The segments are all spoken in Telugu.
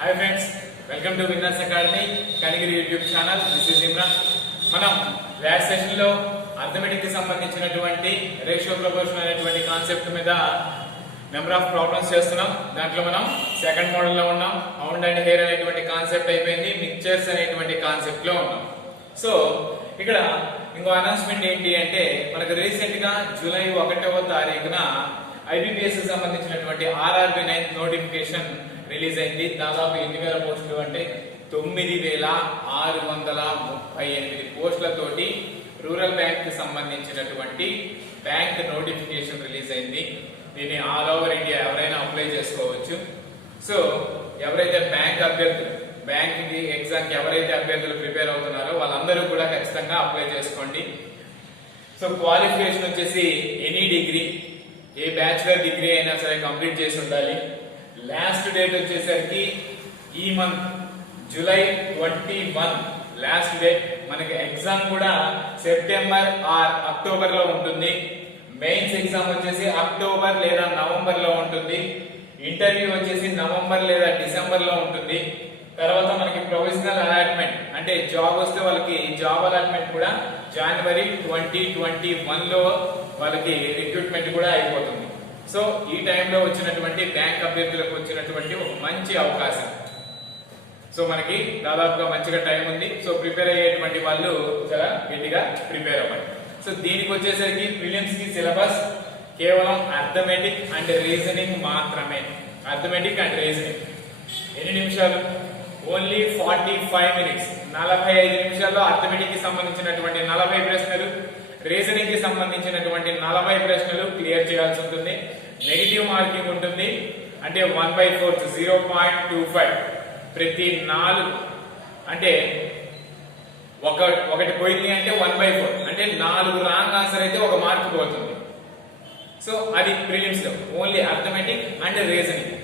Hi friends, welcome to winners academy Kanigiri YouTube channel. This is Imran. మనం లాస్ట్ సెషన్ లో అర్థమెటిక్ కి సంబంధించినటువంటి రేషియో ప్రపోర్షన్ అనేటువంటి కాన్సెప్ట్ మీద నెంబర్ ఆఫ్ ప్రాబ్లమ్స్ చేస్తున్నాం. దాంట్లో మనం సెకండ్ మోడల్ లో ఉన్నాం. హౌండ్ అండ్ హెయిర్ అనేటువంటి కాన్సెప్ట్ అయిపోయింది. మిక్చర్స్ అనేటువంటి కాన్సెప్ట్ లో ఉన్నాం. సో ఇక్కడ ఇంకో అనౌన్స్మెంట్ ఏంటి అంటే, మనకు రీసెంట్ గా జూలై 1వ తారీఖున ఐబీపీఎస్ సంబంధించినటువంటి ఆర్ఆర్బీ 9 నోటిఫికేషన్ రిలీజ్ అయింది. దాదాపు 8,000 పోస్టులు అంటే 9,638 పోస్టులతోటి రూరల్ బ్యాంక్ కి సంబంధించినటువంటి బ్యాంక్ నోటిఫికేషన్ రిలీజ్ అయింది. దీన్ని ఆల్ ఓవర్ ఇండియా ఎవరైనా అప్లై చేసుకోవచ్చు. సో ఎవరైతే బ్యాంక్ ఎగ్జామ్ కి ఎవరైతే అభ్యర్థులు ప్రిపేర్ అవుతున్నారో వాళ్ళందరూ కూడా ఖచ్చితంగా అప్లై చేసుకోండి. సో క్వాలిఫికేషన్ వచ్చేసి any degree, a bachelor degree అయినా సరే కంప్లీట్ చేసి ఉండాలి. లాస్ట్ డేట్ వచ్చేసరికి ఈ మంత్ జూలై 21 లాస్ట్ డేట్. మనకి ఎగ్జామ్ కూడా సెప్టెంబర్ ఆర్ అక్టోబర్ లో ఉంటుంది. మెయిన్స్ ఎగ్జామ్ వచ్చేసి అక్టోబర్ లేదా నవంబర్ లో ఉంటుంది. ఇంటర్వ్యూ వచ్చేసి నవంబర్ లేదా డిసెంబర్ లో ఉంటుంది. తర్వాత మనకి ప్రొవిజనల్ అలాట్మెంట్ అంటే జాబ్ వస్తే వాళ్ళకి జాబ్ అలాట్మెంట్ కూడా జనవరి 2021 లో వాళ్ళకి రిక్రూట్మెంట్ కూడా అయిపోతుంది. సో ఈ టైంలో వచ్చినటువంటి బ్యాంక్ అభ్యర్థులకు వచ్చినటువంటి ఒక మంచి అవకాశం. సో మనకి దాదాపుగా మంచిగా టైం ఉంది. సో ప్రిపేర్ అయ్యేటువంటి వాళ్ళు చాలా గట్టిగా ప్రిపేర్ అవ్వండి. సో దీనికి వచ్చేసరికి ప్రిలిమ్స్ కి సిలబస్ కేవలం అర్థమెటిక్ అండ్ రీజనింగ్ మాత్రమే. అర్థమెటిక్ అండ్ రీజనింగ్ ఎన్ని నిమిషాలు? Only 45 minutes. 45 నిమిషాల్లో అర్థమెటిక్ కి సంబంధించినటువంటి 40 ప్రశ్నలు, రీజనింగ్ కి సంబంధించినటువంటి 40 ప్రశ్నలు క్లియర్ చేయాల్సి ఉంటుంది. నెగిటివ్ మార్కింగ్ ఉంటుంది. అంటే 1/4 0.25 ప్రతి 4 అంటే ఒకటి పోయింది అంటే 1/4 అంటే 4 రాంగ్ ఆన్సర్ అయితే 1 మార్క్ పోతుంది. సో అది ప్రిలిమ్స్ లో ఓన్లీ అర్థమెటిక్ అండ్ రీజనింగ్.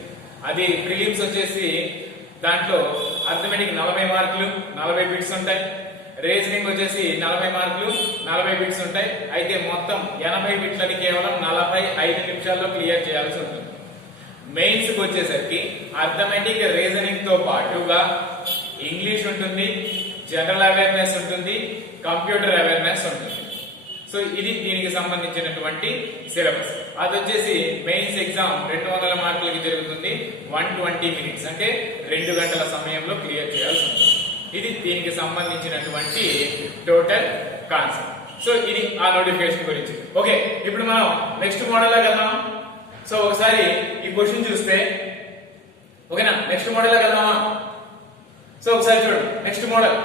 అది ప్రిలిమ్స్ వచ్చేసి దాంట్లో అర్థమెటిక్ 40 మార్కులు 40 బిట్స్ ఉంటాయి. రీజనింగ్ వచ్చేసి 40 మార్కులు 40 బిట్స్ ఉంటాయి. అయితే మొత్తం 80 బిట్లని కేవలం 45 నిమిషాల్లో క్లియర్ చేయాల్సి ఉంటుంది. మెయిన్స్ కి వచ్చేసరికి అర్థమెటిక్ రీజనింగ్ తో పాటుగా ఇంగ్లీష్ ఉంటుంది, జనరల్ అవేర్నెస్ ఉంటుంది, కంప్యూటర్ అవేర్నెస్ ఉంటుంది. సో ఇది దీనికి సంబంధించినటువంటి సిలబస్. అది వచ్చేసి మెయిన్స్ ఎగ్జామ్ 200 మార్కులకి జరుగుతుంది. 120 మినిట్స్ అంటే 2 గంటల సమయంలో క్లియర్ చేయాల్సి ఉంటుంది. ఇది దీనికి సంబంధించినటువంటి టోటల్ కాన్సెప్ట్. సో ఇది ఆ నోటిఫికేషన్ గురించి. ఓకే, ఇప్పుడు మనం నెక్స్ట్ మోడల్ లోకి వెళ్దాం. సో ఒకసారి ఈ క్వశ్చన్ చూస్తే, ఓకేనా, నెక్స్ట్ మోడల్ లోకి వెళ్దామా? సో ఒకసారి చూడండి నెక్స్ట్ మోడల్.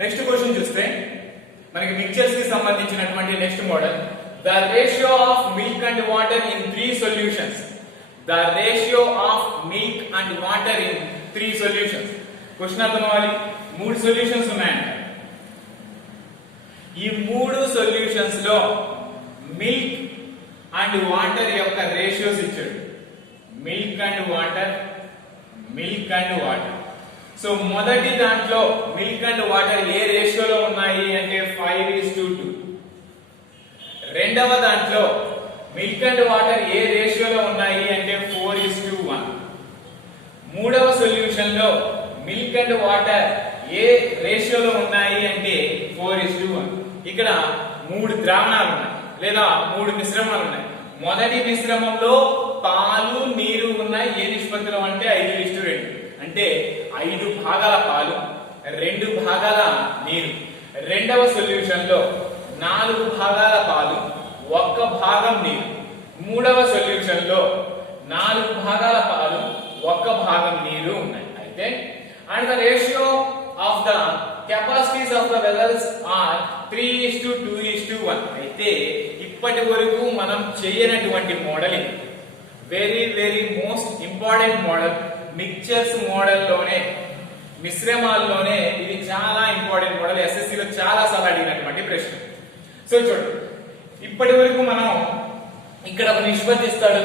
నెక్స్ట్ క్వశ్చన్ చూస్తే మనకి మిక్చర్స్ కి సంబంధించినటువంటి next model. The ratio of milk and water in 3 solutions. The ratio of milk and water in 3 solutions. Question అర్థం అవ్వాలి. 3 సొల్యూషన్స్ ఉన్నాయండి. ఈ 3 సొల్యూషన్స్ లో మిల్క్ అండ్ వాటర్ యొక్క రేషియోస్ ఇచ్చాడు. Milk and water, milk and water. So మొదటి దాంట్లో మిల్క్ అండ్ వాటర్ ఏ రేషియోలో ఉన్నాయి అంటే 5:2. రెండవ దాంట్లో మిల్క్ అండ్ వాటర్ ఏ రేషియోలో ఉన్నాయి అంటే 4:1. మూడవ సొల్యూషన్ లో మిల్క్ అండ్ వాటర్ ఏ రేషియోలో ఉన్నాయి అంటే 4:1. ఇక్కడ 3 ద్రావణాలు ఉన్నాయి లేదా 3 మిశ్రమాలు ఉన్నాయి. మొదటి మిశ్రమంలో పాలు నీరు ఉన్నాయి. ఏ నిష్పత్తిలో అంటే 5:2. అంటే 5 భాగాల పాలు 2 భాగాల నీరు. రెండవ సొల్యూషన్ లో 4 భాగాల పాలు 1 భాగం నీరు. మూడవ సొల్యూషన్ లో 4 భాగాల పాలు 1 భాగం నీరు ఉన్నాయి. అయితే and the ratio of the capacities of the vessels are 3:2:1. అయితే ఇప్పటి వరకు మనం చేయనటువంటి మోడల్ ఇది. Very most important model. Mixtures model లోనే, మిశ్రమాల్లోనే ఇది చాలా ఇంపార్టెంట్ మోడల్. ఎస్ఎస్సి లో చాలా సార్లు అడిగినటువంటి ప్రశ్న. సో చూడండి, ఇప్పటి వరకు మనం ఇక్కడ ఒక నిష్పత్తి ఇస్తాడు.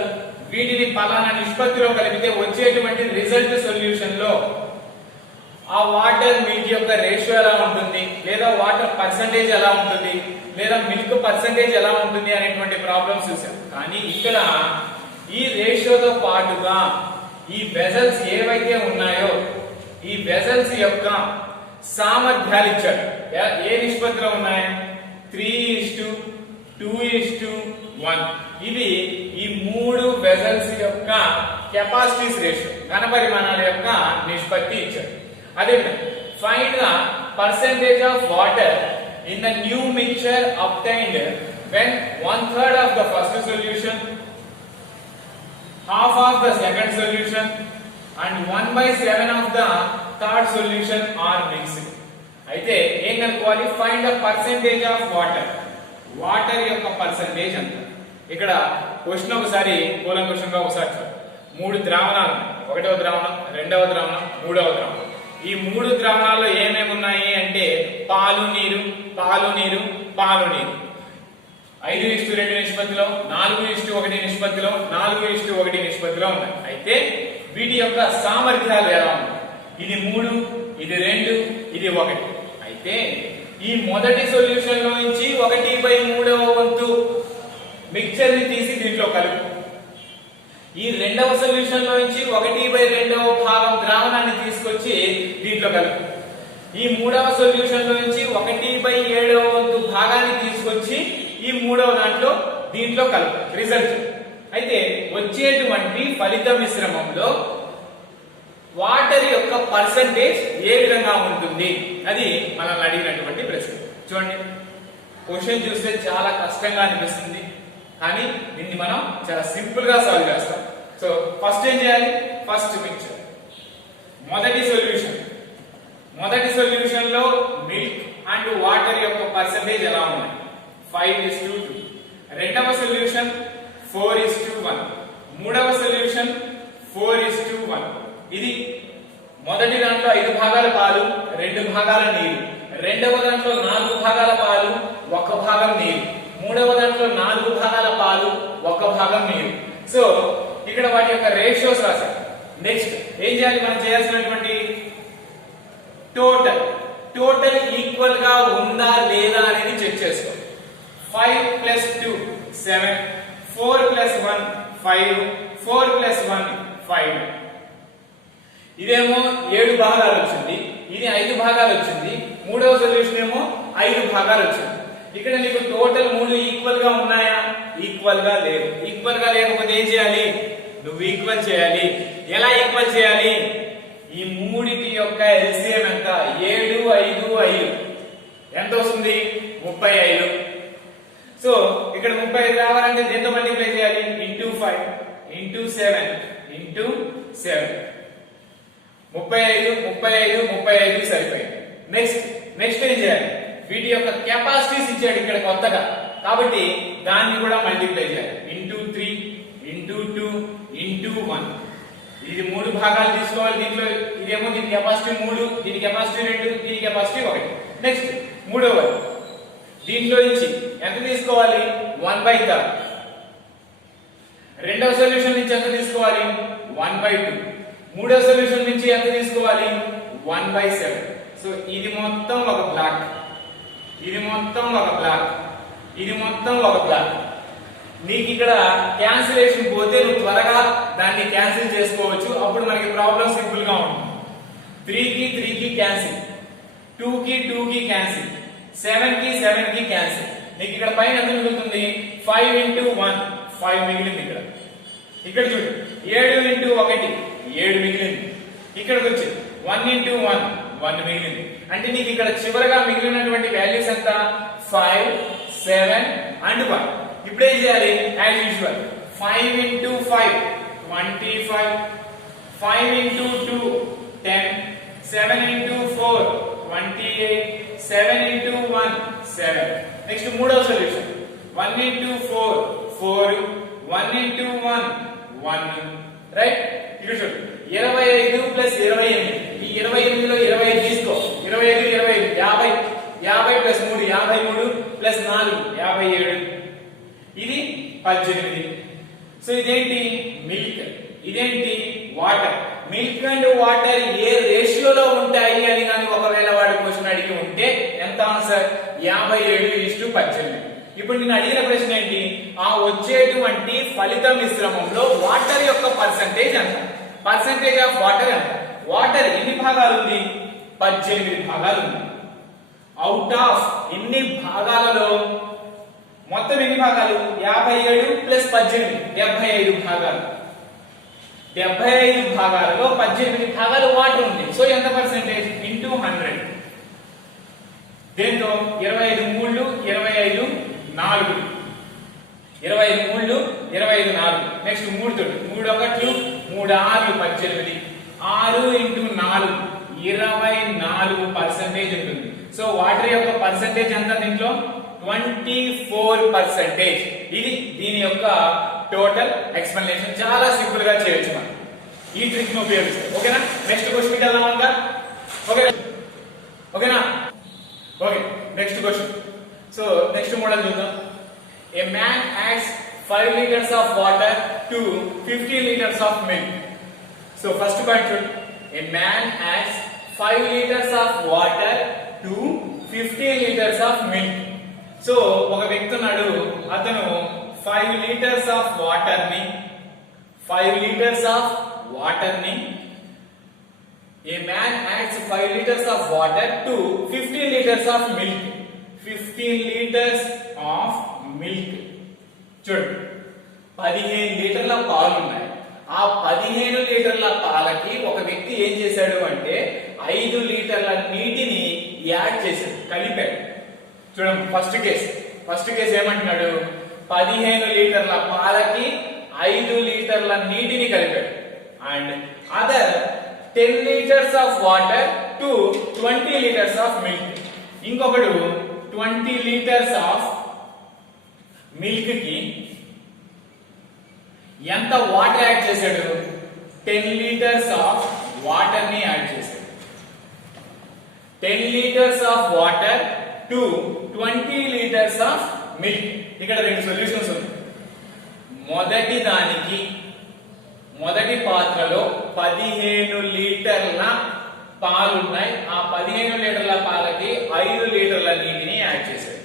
వీటిని పలానా నిష్పత్తిలో కలిపితే వచ్చేటువంటి రిజల్ట్ సొల్యూషన్ లో ఆ వాటర్ మిల్క్ యొక్క రేషియో ఎలా ఉంటుంది, లేదా వాటర్ పర్సంటేజ్ ఎలా ఉంటుంది, లేదా మిల్క్ పర్సంటేజ్ ఎలా ఉంటుంది అనేటువంటి ప్రాబ్లమ్స్ చూసాం. కానీ ఇక్కడ ఈ రేషియోతో పాటుగా ఈ వెజల్స్ ఏవైతే ఉన్నాయో ఈ వెజల్స్ యొక్క సామర్థ్యాలు ఇచ్చాడు. ఏ నిష్పత్తిలో ఉన్నాయి? 3:2:1. ఇది ఈ మూడు వెజల్స్ యొక్క కెపాసిటీస్ రేషియో, ఘనపరిమాణాల యొక్క నిష్పత్తి ఇచ్చాడు. అదేవిధంగా find the percentage of water in the new mixture obtained when 1/3 of the first solution, half of the second solution and 1/7 of the third solution are mixed. అయితే ఏం కనుక్కోవాలి? Find the percentage of water. Water యొక్క పర్సెంటేజ్ ఎంత? ఇక్కడ క్వశ్చన్ ఒకసారి కూలంకషంగా ఒకసారి చూద్దాం. 3 ద్రావణాలు ఉన్నాయి. ఒకటవ ద్రావణం, రెండవ ద్రావణం, మూడవ ద్రావణం. ఈ 3 ద్రావణాల్లో ఏమేమి ఉన్నాయి అంటే పాలు, నీరు, పాలు, నీరు, పాలు, నీరు. 5:2 నిష్పత్తిలో, 4:1 నిష్పత్తిలో, 4:1 నిష్పత్తిలో ఉన్నాయి. అయితే వీటి యొక్క సామర్థ్యాలు ఎలా ఉన్నాయి? ఇది 3, ఇది 2, ఇది 1. అయితే ఈ మొదటి సొల్యూషన్ లో నుంచి 1/3వ వంతు మిక్చర్ ని తీసి దీంట్లో కలుపు. ఈ రెండవ సొల్యూషన్ లో నుంచి 1/2వ భాగం ద్రావణాన్ని తీసుకొచ్చి దీంట్లో కలుపు. ఈ మూడవ సొల్యూషన్ లో నుంచి 1/7వ వంతు భాగాన్ని తీసుకొచ్చి ఈ మూడవ దాంట్లో దీంట్లో కలుపు. రిజల్ట్ అయితే వచ్చేటువంటి ఫలిత మిశ్రమంలో వాటర్ యొక్క పర్సంటేజ్ ఏ విధంగా ఉంటుంది అది మనల్ని అడిగినటువంటి ప్రశ్న. చూడండి, క్వశ్చన్ చూస్తే చాలా కష్టంగా అనిపిస్తుంది, కానీ దీన్ని మనం చాలా సింపుల్ గా సాల్వ్ చేస్తాం. సో ఫస్ట్ ఏం చేయాలి? First mixture. మొదటి సొల్యూషన్ లో మిల్క్ అండ్ వాటర్ యొక్క పర్సంటేజ్ ఎలా ఉన్నాయి? 5:2. రెండవ సొల్యూషన్ 4:1. మూడవ సొల్యూషన్ 4:1. ఇది మొదటి దాంట్లో 5 భాగాల పాలు, 2 భాగాల నీరు. రెండవ దాంట్లో 4 భాగాల పాలు, 1 భాగం నీరు. మూడవ దాంట్లో 4 భాగాల పాలు, 1 భాగం నీరు. సో ఇక్కడ వాటి యొక్క రేషియోస్ రాశారు. నెక్స్ట్ ఏం చేయాలి? మనం చేయాల్సినటువంటి టోటల్ ఈక్వల్ గా ఉందా లేదా అనేది చెక్ చేసుకోవాలి. 5 + 2 7, 4 + 1 5, 4 + 1 5. ఇదేమో 7 భాగాలు వచ్చింది, ఇది 5 భాగాలు వచ్చింది. మూడవ సొల్యూషన్ ఏమో 5 భాగాలు వచ్చింది. ఇక్కడ నీకు టోటల్ 3 ఈక్వల్ గా ఉన్నాయా? ఈక్వల్ గా లేవు. ఈక్వల్ గా లేకపోతే ఏం చేయాలి? నువ్వు ఈక్వల్ చేయాలి. ఎలా ఈక్వల్ చేయాలి? ఈ మూడిటి యొక్క ఎల్సిఎం ఎంత? 7, 5, 5 ఎంత వస్తుంది? 35. సో ఇక్కడ 35 రావాలంటే దేంతో మల్టిప్లై చేయాలి? Into 5 into 7 into 7. 35 35 35 సరిపోయింది. నెక్స్ట్ ఏం చేయాలి? వీటి యొక్క కెపాసిటీస్ ఇచ్చాడు ఇక్కడ కొత్తగా, కాబట్టి దాన్ని కూడా మల్టిప్లై చేయాలి. Into 3 into 2 into 1. ఇది 3 భాగాలు తీసుకోవాలి. దీంట్లో ఇదేమో దీని కెపాసిటీ 3, దీని కెపాసిటీ 2, దీని కెపాసిటీ 1. నెక్స్ట్ మూడవ దీంట్లో నుంచి ఎంత తీసుకోవాలి? 1/3. రెండవ సొల్యూషన్ నుంచి ఎంత తీసుకోవాలి? 1/2. మూడవ సొల్యూషన్ నుంచి ఎంత తీసుకోవాలి? 1/7. సో ఇది మొత్తం ఒక బ్లాక్, ఇది మొత్తం ఒక బ్లాక్, ఇది మొత్తం ఒక బ్లాక్. నీకు ఇక్కడ క్యాన్సిలేషన్ పోతే నువ్వు త్వరగా దాన్ని క్యాన్సిల్ చేసుకోవచ్చు. అప్పుడు మనకి ప్రాబ్లం సింపుల్ గా ఉంటుంది. 3 కి 3 కి క్యాన్సిల్, 2 కి 2 కి క్యాన్సిల్, 7 కి 7 కి క్యాన్సిల్. నీకు ఇక్కడ పైన ఎంత మిగులుతుంది? 5 × 1 5 మిగిలింది. ఇక్కడ చూడు 7 × 1 7 మిగిలింది. ఇక్కడికి వచ్చి 1 × 1 1 మిగిలింది. అంటే నీకు ఇక్కడ చివరగా మిగిలినటువంటి వాల్యూస్ ఎంత? 5 7 and 1. ఇప్పుడు ఏం చేయాలి? As usual 5 × 5 25, 5 × 2 10, 7 × 4 28, 7 × 1 7. నెక్స్ట్ మూడవ సొల్యూషన్ 1 × 4 4, 1 × 1 1. రైట్? ఇక్కడ చూడు 25 + 28. ఈ 28 లో 25 తీసుకో. 25 50 50 + 3 53 + 4 57. ఇది 18. సో ఇదేంటి? మిల్క్. ఇదేంటి? వాటర్. మిల్క్ అండ్ వాటర్ ఏ రేషియోలో ఉంటాయి అని కానీ ఒకవేళ వాడు క్వశ్చన్ అడిగి ఉంటే ఎంత ఆన్సర్ 57:18. ఇప్పుడు నేను అడిగిన ప్రశ్న ఏంటి, ఆ వచ్చేటువంటి ఫలిత మిశ్రమంలో వాటర్ యొక్క పర్సంటేజ్ ఎంత, పర్సంటేజ్ ఆఫ్ వాటర్ ఎంత. వాటర్ ఎన్ని భాగాలు ఉంది, 18 భాగాలు ఉంది. అవుట్ ఆఫ్ ఎన్ని భాగాలలో, మొత్తం ఎన్ని భాగాలు 57 ప్లస్ 18 75 భాగాలు. 75 భాగాలలో 18 భాగాలు వాటర్ ఉంది. సో ఎంత పర్సెంటేజ్ ఇంటూ 100. దేంతో 25 3 25 4 25 3 25 4. నెక్స్ట్ 3 తోటి 3 1 3 6 18 6 ఇంటూ 4 24% ఉంటుంది. సో వాటర్ యొక్క పర్సెంటేజ్ ఎంత దీంట్లో 24%. ఇది దీని యొక్క టోటల్ ఎక్స్ప్లెనేషన్. చాలా సింపుల్ గా చేయొచ్చు మనం ఈ ట్రిక్ ను ఉపయోగిస్తే. ఓకేనా, నెక్స్ట్ క్వశ్చన్ కి వెళ్దాం ఇంకా. ఓకేనా, okay next question. So next model చూద్దాం. A man adds 5 liters of water to 50 liters of milk. So first point చూడండి, a man adds 5 liters of water to 50 liters of milk. So ఒక వ్యక్తి ఉన్నాడు, అతను 5 liters of water ని 5 liters of water ని a man adds 5 liters of water to 15 liters of milk. 15 liters of milk. చూడండి, 15 లీటర్ల పాలు ఉన్నాయి. ఆ 15 లీటర్ల పాలకి ఒక వ్యక్తి ఏం చేశాడు అంటే 5 లీటర్ల నీటిని యాడ్ చేశాడు, కలిపాడు. చూడండి ఫస్ట్ కేసు ఏమంటున్నాడు, 15 లీటర్ల పాలకి 5 లీటర్ల నీటిని కలిపాడు. And other 10 liters of water to 20 liters of milk. ఇంకొకడు 20 liters of milk కి ఎంత వాటర్ యాడ్ చేశాడు, 10 liters of water ని యాడ్ చేశాడు. 10 liters of water to 20 liters of milk. ఇక్కడ రెండు సొల్యూషన్స్ ఉన్నాయి. మొదటి పాత్రలో 15 లీటర్ల పాలున్నాయి. ఆ 15 లీటర్ల పాలకి 5 లీటర్ల నీటిని యాడ్ చేశారు.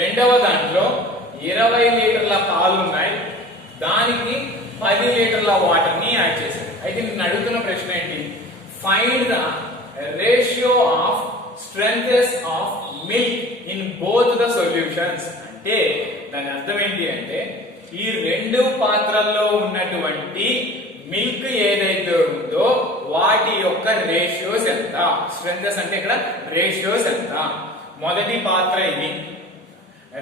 రెండవ దాంట్లో 20 లీటర్ల పాలున్నాయి, దానికి 10 లీటర్ల వాటర్ ని యాడ్ చేశారు. అయితే నేను అడుగుతున్న ప్రశ్న ఏంటి, find the ratio of strength of milk in both the solutions. అంటే దాని అర్థం ఏంటి అంటే ఈ రెండు పాత్రల్లో ఉన్నటువంటి మిల్క్ ఏదైతే ఉందో వాటి యొక్క రేషియోస్ ఎంత, స్ట్రెంగ్త్ అంటే ఇక్కడ రేషియోస్ ఎంత. మొదటి పాత్ర ఇది,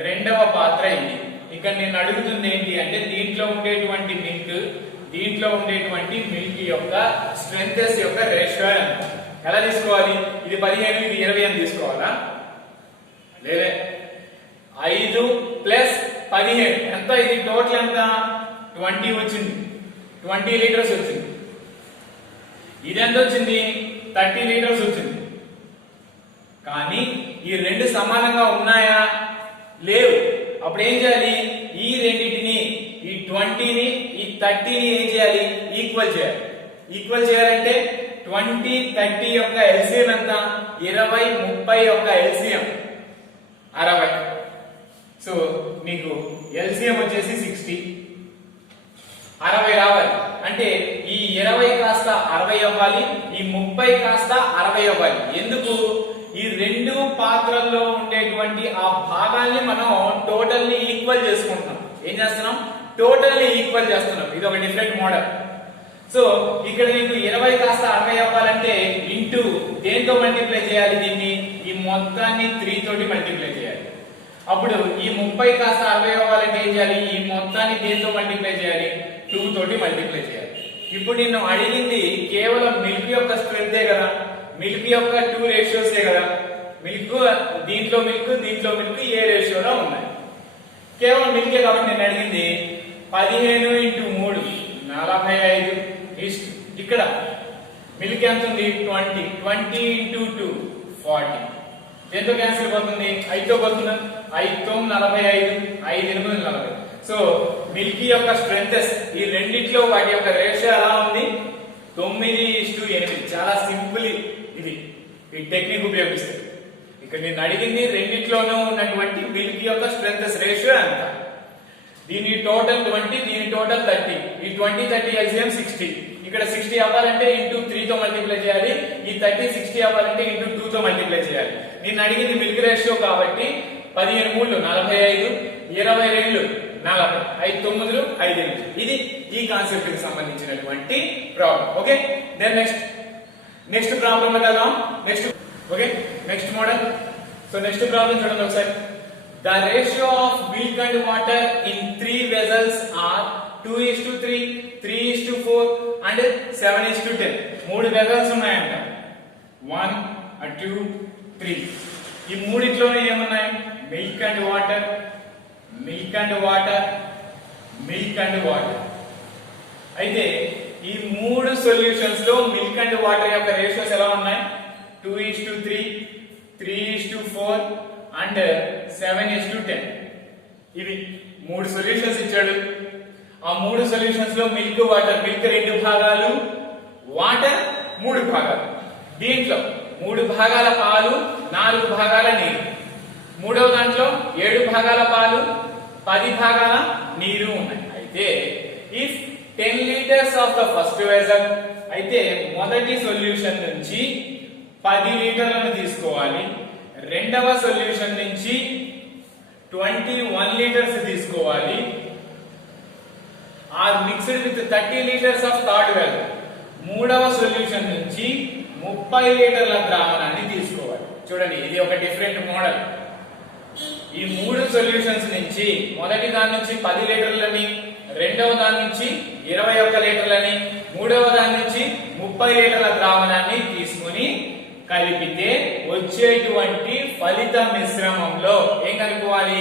రెండవ పాత్ర ఇది. ఇక్కడ నేను అడుగుతుంది ఏంటి అంటే దీంట్లో ఉండేటువంటి మిల్క్ యొక్క స్ట్రెంగ్త్ యొక్క రేషియో ఎంత. ఎలా తీసుకోవాలి, ఇది 15 ఇది 20 అని తీసుకోవాలా, లేదే 5 ప్లస్ 15 ఎంత, ఇది టోటల్ ఎంత 20 వచ్చింది, 20 లీటర్స్ వచ్చింది. ఇది ఎంత వచ్చింది 30 లీటర్స్ వచ్చింది. కానీ ఈ రెండు సమానంగా ఉన్నాయా, లేవు. అప్పుడు ఏం చేయాలి, ఈ రెండింటిని ఈ 20ని ఈ 30ని ఏం చేయాలి, ఈక్వల్ చేయాలంటే 20 30 యొక్క ఎల్సిఎం ఎంత, 20 30 యొక్క ఎల్సిఎం 60. సో మీకు ఎల్సిఎం వచ్చేసి 60, 60 రావాలి. అంటే ఈ 20 కాస్త 60 అవ్వాలి, ఈ 30 కాస్త 60 అవ్వాలి. ఎందుకు, ఈ రెండు పాత్రల్లో ఉండేటువంటి ఆ భాగాల్ని మనం టోటల్లీ ఈక్వల్ చేసుకుంటున్నాం. ఏం చేస్తున్నాం, టోటల్లీ ఈక్వల్ చేస్తున్నాం. ఇది ఒక డిఫరెంట్ మోడల్. సో ఇక్కడ నీకు 20 కాస్త 60 అవ్వాలంటే ఇంటూ దేంతో మల్టిప్లై చేయాలి, దీన్ని ఈ మొత్తాన్ని 3 తోటి మల్టిప్లై చేయాలి. అప్పుడు ఈ 30 కాస్త 60 అవ్వాలంటే ఏం చేయాలి, ఈ మొత్తాన్ని దేంతో మల్టిప్లై చేయాలి, 2 తోటి మల్టిప్లై చేయాలి. ఇప్పుడు నిన్ను అడిగింది కేవలం మిల్క్ యొక్క స్ట్రెంగ్తే కదా, మిల్క్ యొక్క 2 రేషియోసే కదా. దీంట్లో మిల్క్ ఏ రేషియోలో ఉన్నాయి, కేవలం మిల్కే కాబట్టి నేను అడిగింది 15 × 3 45 ఇక్కడ మిల్క్ ఎంత ఉంది 20 20 × 2 40. దేంతో క్యాన్సిల్ పోతుంది, 5తో పోతుందా, 5తో 45 5 8 40. సో మిల్క్ యొక్క స్ట్రెంగ్త్ ఈ రెండిట్లో వాటి యొక్క రేషియో ఎలా ఉంది 9:8. చాలా సింపుల్ ఇది, ఈ టెక్నిక్ ఉపయోగిస్తారు. ఇక్కడ నేను అడిగింది రెండిట్లోనూ ఉన్నటువంటి మిల్క్ యొక్క స్ట్రెంగ్త్ రేషియో ఎంత. దీని టోటల్ 20, దీని టోటల్ 30. ఈ 20 30 LCM 60. ఇక్కడ 60 అవ్వాలంటే ఇంటూ 3 తో మల్టిప్లై చేయాలి. ఈ 30 60 అవ్వాలంటే ఇంటూ 2 తో మల్టిప్లై చేయాలి. నేను అడిగింది మిల్క్ రేషియో కాబట్టి 15 3 45, 22 40, 5 9 5 8. ఇది ఈ కాన్సెప్ట్ కి సంబంధించినటువంటి problem. Okay, then next problem లో కదా next model. So next problem చూడండి ఒకసారి. The ratio of milk and water in 3 vessels are 2:3, 3:4 and 7:10. 3 vessels ఉన్నాయంట. 1, 2, 3. ఈ మూడిట్లోనే ఏమున్నాయి? Milk and water, milk and water, milk and water. అయితే ఈ 3 సొల్యూషన్స్ లో మిల్క్ అండ్ వాటర్ యొక్క రేషియోస్ ఎలా ఉన్నాయి? 2:3, 3:4 అండ్ 7:10. ఇవి 3 సొల్యూషన్స్ ఇచ్చాడు. ఆ 3 సొల్యూషన్స్ లో మిల్క్ 2 భాగాలు, వాటర్ 3 భాగాలు. దీంట్లో 3 భాగాల పాలు, 4 భాగాల నీరు. మూడవ దాంట్లో 7 భాగాల పాలు, 10 భాగాల నీరు ఉన్నాయి. అయితే if 10 litres of the first vessel, అయితే మొదటి సొల్యూషన్ నుంచి 10 లీటర్లను తీసుకోవాలి. రెండవ సొల్యూషన్ నుంచి 21 లీటర్స్ తీసుకోవాలి. Are mixed with 30 litres of third vessel. మూడవ సొల్యూషన్ నుంచి 30 లీటర్ల ద్రావణాన్ని తీసుకోవాలి. చూడండి, ఇది ఒక డిఫరెంట్ మోడల్. ఈ 3 సొల్యూషన్స్ నుంచి మొదటి దాని నుంచి 10 లీటర్లని, రెండవ దాని నుంచి 21 లీటర్లని, మూడవ దాని నుంచి 30 లీటర్ల ద్రావణాన్ని తీసుకుని కలిపితే వచ్చేటువంటి ఫలిత మిశ్రమంలో ఏం కలుపుకోవాలి?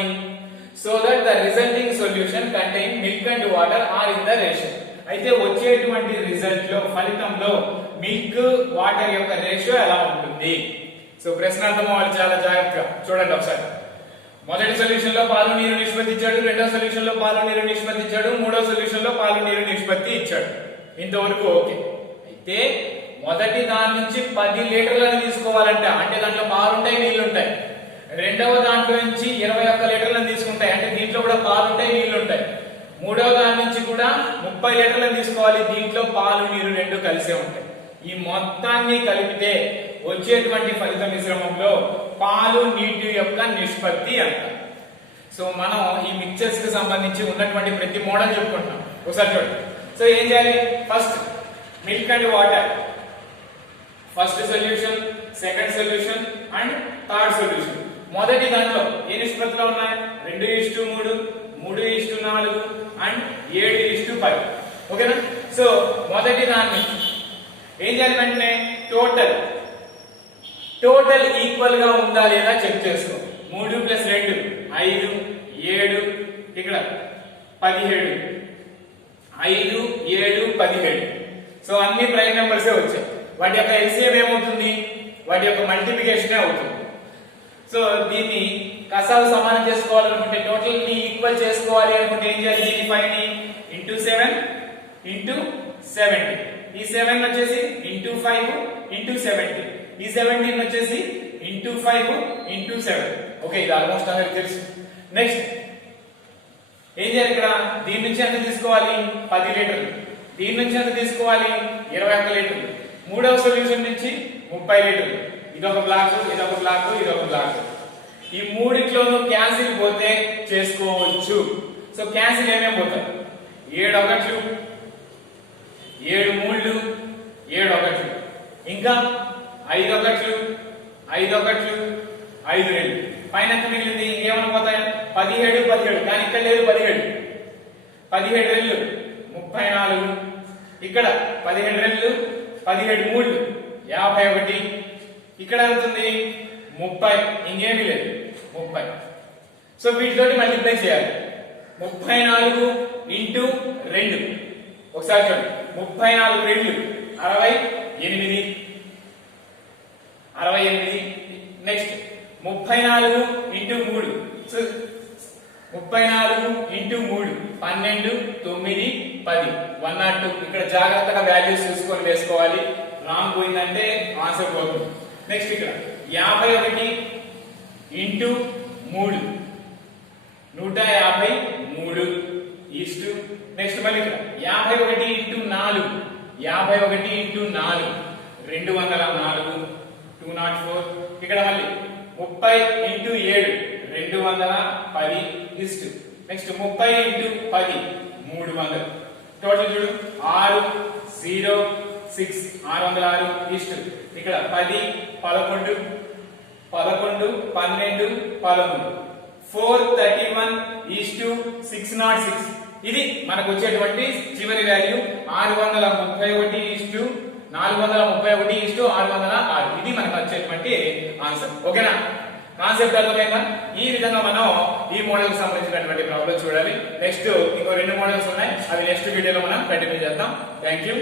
So that the resulting solution contain milk and water are in the ratio. అయితే వచ్చేటువంటి రిజల్ట్ లో, ఫలితంలో మిల్క్ వాటర్ యొక్క రేషియో ఎలా ఉంటుంది? సో ప్రశ్నార్థం వాళ్ళు చాలా జాగ్రత్తగా చూడండి ఒకసారి. మొదటి సొల్యూషన్ లో పాలు నీరు నిష్పత్తి ఇచ్చాడు, రెండో సొల్యూషన్ లో పాలు నీరు నిష్పత్తి ఇచ్చాడు, మూడో సొల్యూషన్ లో పాలు నీరు నిష్పత్తి ఇచ్చాడు. ఇంతవరకు ఓకే. అయితే మొదటి దాని నుంచి 10 లీటర్లను తీసుకోవాలంటే, అంటే దాంట్లో పాలు ఉంటాయి, నీళ్లు ఉంటాయి. రెండవ దాంట్లో నుంచి 21 లీటర్లను తీసుకుంటాయి, అంటే దీంట్లో కూడా పాలు ఉంటాయి, నీళ్లు ఉంటాయి. మూడవ దాని నుంచి కూడా 30 లీటర్లను తీసుకోవాలి, దీంట్లో పాలు నీరు రెండు కలిసే ఉంటాయి. ఈ మొత్తాన్ని కలిపితే వచ్చేటువంటి ఫలిత మిశ్రమంలో పాలు నీటి యొక్క నిష్పత్తి అంట. సో మనం ఈ మిక్చర్స్ కి సంబంధించి ఉన్నటువంటి ప్రతి మోడల్ చెప్పుకుంటున్నాం. ఒకసారి చూడండి. సో ఏం చేయాలి? First milk and water, first solution, second solution and third solution. మొదటి దాంట్లో ఏ నిష్పత్తిలో ఉన్నాయి? 2:3, 3:4 అండ్ 7:10. ఓకేనా? సో మొదటి దాన్ని ఏం చేయాలి? వెంటనే టోటల్ ఈక్వల్ గా ఉందా లేదా చెక్ చేసుకో. 3 + 2 5, 7, ఇక్కడ 17, 5, 7, 17. సో అన్ని ప్రైమ్ నెంబర్స్ వచ్చాయి. వాటి యొక్క ఎల్సిఎం ఏమవుతుంది? వాటి యొక్క మల్టిప్లికేషన్ అవుతుంది. సో దీన్ని కసాలు సమానం చేసుకోవాలనుకుంటే, టోటల్ ని ఈక్వల్ చేసుకోవాలి అనుకుంటే ఏం చేయాలి? దీని 5 ని ఇంటూ 7 ఇంటూ 70. ఈ 7 వచ్చేసి ఇంటూ 5 ఇంటూ 70. ఈ 17 వచ్చేసి ఇంటూ 5 ఇంటూ 7. ఓకే, ఇది ఆల్మోస్ట్ అందరికి తెలుసు. నెక్స్ట్ ఏం చేయాలి? ఇక్కడ దీని నుంచి ఎంత తీసుకోవాలి? 10 లీటర్లు. దీని నుంచి ఎంత తీసుకోవాలి? 21 లీటర్లు. మూడవ సొల్యూషన్ నుంచి 30 లీటర్లు. ఇదొక బ్లాక్, ఇదొక బ్లాక్, ఇదొక బ్లాక్. ఈ మూడిట్లోనూ క్యాన్సిల్ పోతే చేసుకోవచ్చు. సో క్యాన్సిల్ ఏమేమి పోతాయి? 7 ఒకట్లు, 7 మూళ్ళు, 7 ఒకట్లు, ఇంకా 5 ఒకట్లు, 5 ఒకట్లు, 5 రెండు. పైన ఎంత మిగిలింది? ఏమైనా పోతాయి? 17, 17. కానీ ఇక్కడ లేదు 17. 17 రెళ్ళు 34. ఇక్కడ 17 రెళ్ళు 17 మూళ్ళు 51. ఇక్కడ అవుతుంది 30. ఇంకేమీ లేదు 30. సో వీటితోటి మల్టిప్లై చేయాలి. 34 ఇంటూ 2. ఒకసారి చూడండి. 34 2 68. 68. Next 34 into 3. So 34 into 3 12 9 10 102. ఇక్కడ జాగ్రత్తగా వాల్యూస్ చూసుకొని వేసుకోవాలి. రాంగ్ పోయిందంటే ఆన్సర్ పోతుంది. నెక్స్ట్ ఇక్కడ 51 ఇంటూ 3 153 ఈస్ట్. నెక్స్ట్ మళ్ళీ ఇక్కడ 51 ఇంటూ 4 51 ఇంటూ 4 204 204. ఇక్కడ మళ్ళీ 30 into 7 210 east. Next 30 into 10 300. Total చూడు 6 0 6 606 ఈస్ట్. ఇక్కడ 10 11 11 12 13 431 ఈస్ట్ 606. ఇది మనకు వచ్చేటువంటి చివరి వాల్యూ 631 ఈస్ట్ 431 ఈస్ట్ 606. ఇది మనకు వచ్చేటువంటి ఆన్సర్. ఓకేనా? కాన్సెప్ట్ అర్థమైందా? ఈ విధంగా మనం ఈ మోడల్ కి సంబంధించినటువంటి ప్రాబ్లమ్స్ చూడాలి. నెక్స్ట్ ఇంకో 2 మోడల్స్ ఉన్నాయి, అవి నెక్స్ట్ వీడియోలో మనం కంటిన్యూ చేద్దాం. Thank you.